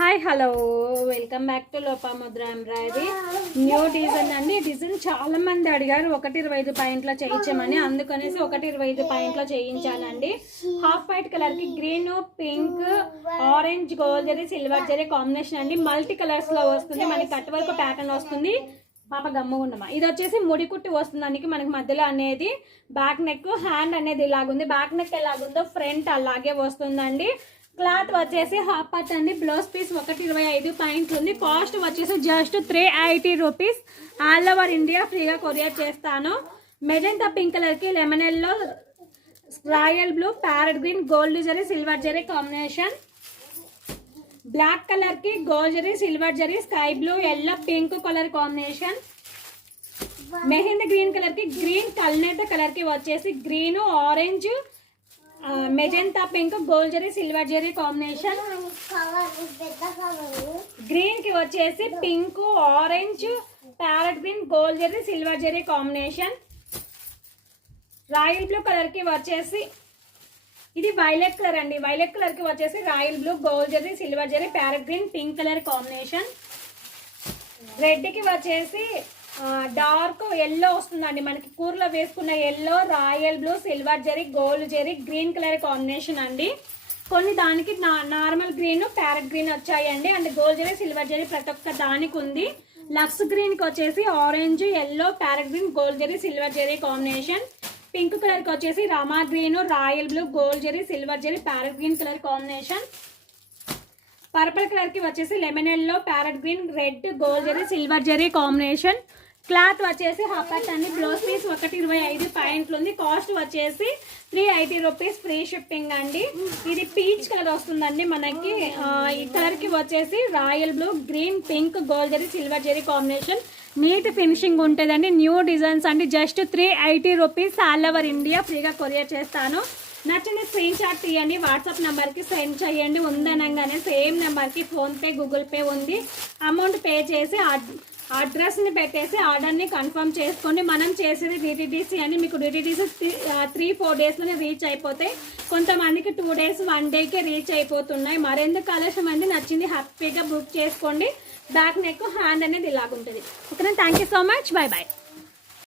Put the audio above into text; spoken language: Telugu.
Hi hello welcome back to Lopamudra embroidery new design అండి. డిజైన్ చాలా మంది అడిగారు 125 పాయింట్లో చేయించమని, అందుకనేసి 125 పాయింట్లో చేయించానండి. హాఫ్ వైట్ కలర్ కి green, pink, orange, gold zari, silver zari combination అండి. మల్టీ కలర్స్ లో వస్తుంది. మనకి కట్ వర్క్ ప్యాటర్న్ వస్తుంది. పాప గమ్ముగుండమా. ఇది వచ్చేసి ముడికుట్టు వస్తుంది. మనకి మధ్యలో అనేది బ్యాక్ నెక్, హ్యాండ్ అనేది ఇలాగుంది. బ్యాక్ నెక్ ఎలాగుందో ఫ్రంట్ అలాగే వస్తుందండి. క్లాత్ వచ్చేసి హాఫ్ పట్ అండి. బ్లౌజ్ పీస్ 125 పాయింట్లు ఉంది. కాస్ట్ వచ్చేసి just 380 rupees. All over India ఫ్రీగా కొరియర్ చేస్తాను. మెజెంటా పింక్ కలర్ కి lemon yellow, royal blue, parrot green, gold zari, silver zari combination. Black colour కి gold zari, silver zari, sky blue, yellow, pink colour combination. Mehndi green colour కి గ్రీన్, కల్నేత కలర్ కి వచ్చేసి green, orange, magenta pink, gold zari, silver zari combination. Green కి వచ్చేసి pink, orange, parrot green, gold zari, silver zari combination. Royal blue colour కి వచ్చేసి ఇది వైలెట్ కలర్ అండి. వైలెట్ కలర్ కి వచ్చేసి royal blue, gold zari, silver zari, parrot green, pink colour combination. Red కి వచ్చేసి డార్క్ ఎల్లో వస్తుందండి. మనకి కూరలో వేసుకున్న yellow, royal blue, silver zari, gold zari, green colour combination అండి. కొన్ని దానికి నార్మల్ గ్రీన్, ప్యారెట్ గ్రీన్ వచ్చాయండి. And gold zari, silver zari ప్రతి ఒక్క దానికి ఉంది. లక్స్ గ్రీన్ కి వచ్చేసి orange, yellow, parrot green, gold zari, silver zari combination. Pink colour కి వచ్చేసి Rama green, royal blue, gold zari, silver zari, parrot green colour combination. Purple colour కి వచ్చేసి lemon yellow, parrot green, red, gold zari, silver zari combination. Cloth వచ్చేసి హాఫ్ పట్ అండి. బ్లౌజ్ పీస్ 125 పాయింట్లు ఉంది. కాస్ట్ వచ్చేసి 380 రూపీస్, ఫ్రీ షిప్పింగ్ అండి. ఇది పీచ్ కలర్ వస్తుందండి. మనకి ఈ కలర్ కి వచ్చేసి royal blue, green, pink, gold zari, silver zari combination. Neat finishing ఉంటుందండి. న్యూ డిజైన్స్ అండి. Just 380 rupees. All over India ఫ్రీగా కొరియర్ చేస్తాను. నచ్చిన స్క్రీన్ షాట్ తీయండి, వాట్సాప్ నెంబర్కి సెండ్ చేయండి. ఉందనగానే సేమ్ నెంబర్కి ఫోన్పే, గూగుల్ పే ఉంది. అమౌంట్ పే చేసి అడ్రస్ని పెట్టేసి ఆర్డర్ని కన్ఫర్మ్ చేసుకోండి. మనం చేసేది డిటిడిసి అని. మీకు డిటిడిసి 3-4 డేస్లోనే రీచ్ అయిపోతాయి. కొంతమందికి 2 డేస్ 1 డేకే రీచ్ అయిపోతున్నాయి. మరెందుకు ఆలస్యం అండి. నచ్చింది హ్యాపీగా బుక్ చేసుకోండి. బ్యాక్ నెక్, హ్యాండ్ అనేది ఇలాగుంటుంది. ఓకేనా. Thank you so much. Bye bye.